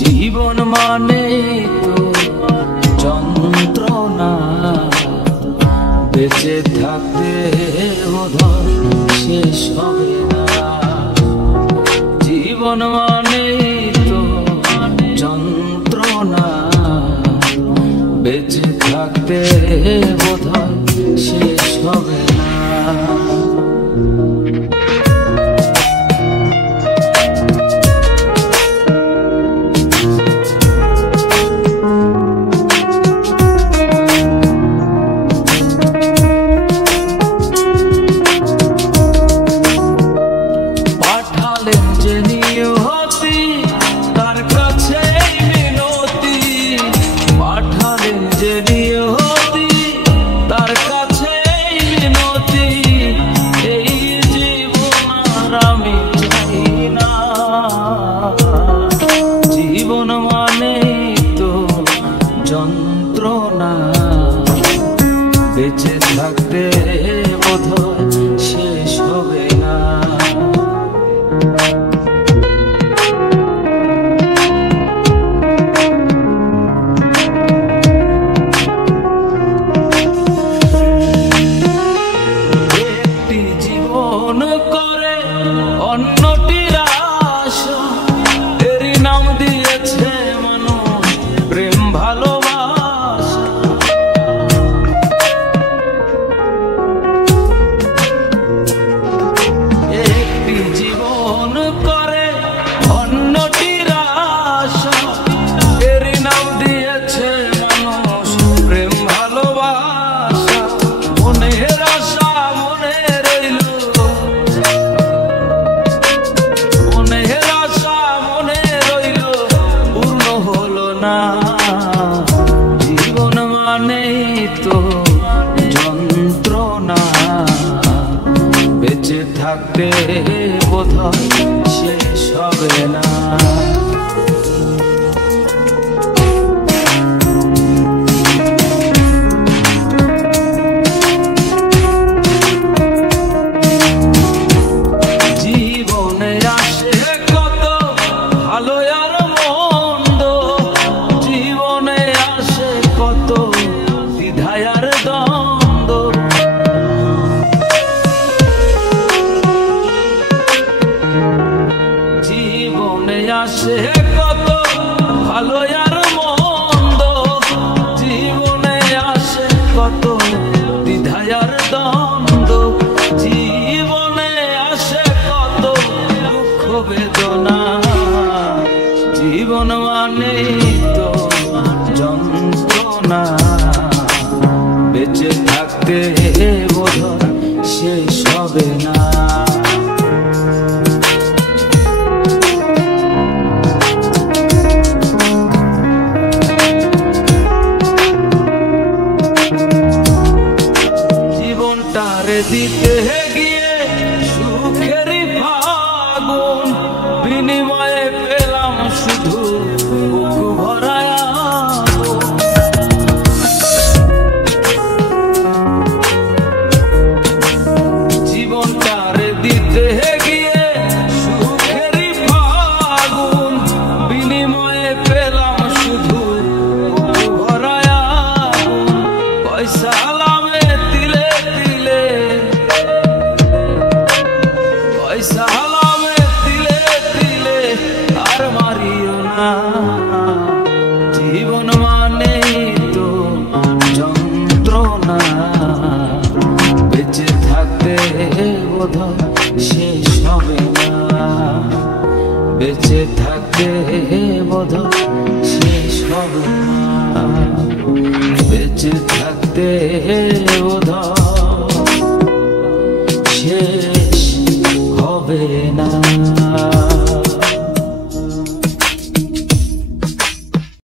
জীবন মানে তো যন্ত্রণা, বেঁচে থাকতে বোধহয় শেষ হবে না। জীবন মানে তো যন্ত্রণা, বেঁচে থাকতে বোধহয় শেষ হবে না। জীবন মানে তো যন্ত্রণা, বেঁচে থাকতে বোধহয় শেষ হবে না। একটি জীবন করে অন্যটির আশা, এরই নাম দিয়েছে মানুষ প্রেম ভালোবাসা। একটি জীবন করে অন্যটির আশা, এরই নাম দিয়েছে মানুষ প্রেম ভালোবাসা। মনের আশা মনে রইল, মনের আশা মনে রইল, পূর্ণ হলো না। জীবন মানে তো যন্ত্রণা, বেঁচে থাকতে বোধহয় শেষ হবে না। জীবনে আসে কত ভালো আর মন্দ, জীবনে আসে কত দ্বিধায় আর দ্বন্দ্ব। জীবনে আসে কত ভালো আর মন্দ, জীবনে আসে কত দ্বিধায় আর দ্বন্দ্ব। জীবনে আসে কত দুঃখ বেদনা, জীবন মানে তো যন্ত্রণা, বেঁচে থাকতে বোধহয় শেষ হবে না। জীবনটারে দিতে গিয়ে সুখেরই ফাগুন, বিনিময়ে পেলাম শুধু বুক ভরা আগুন। জীবনটারে দিতে গিয়ে সুখেরই ফাগুন, বিনিময়ে পেলাম শুধু বুক ভরা আগুন। পয়সা লামে তিলে তিলে, পয়সা লামে তিলে তিলে আর মারিও না। জীবন মানে তো যন্ত্রণা, বেঁচে থাকতে বোধহয় শেষ হবে না। বেঁচে থাকতে বোধহয় শেষ হবে না। বেঁচে থাকতে বোধহয়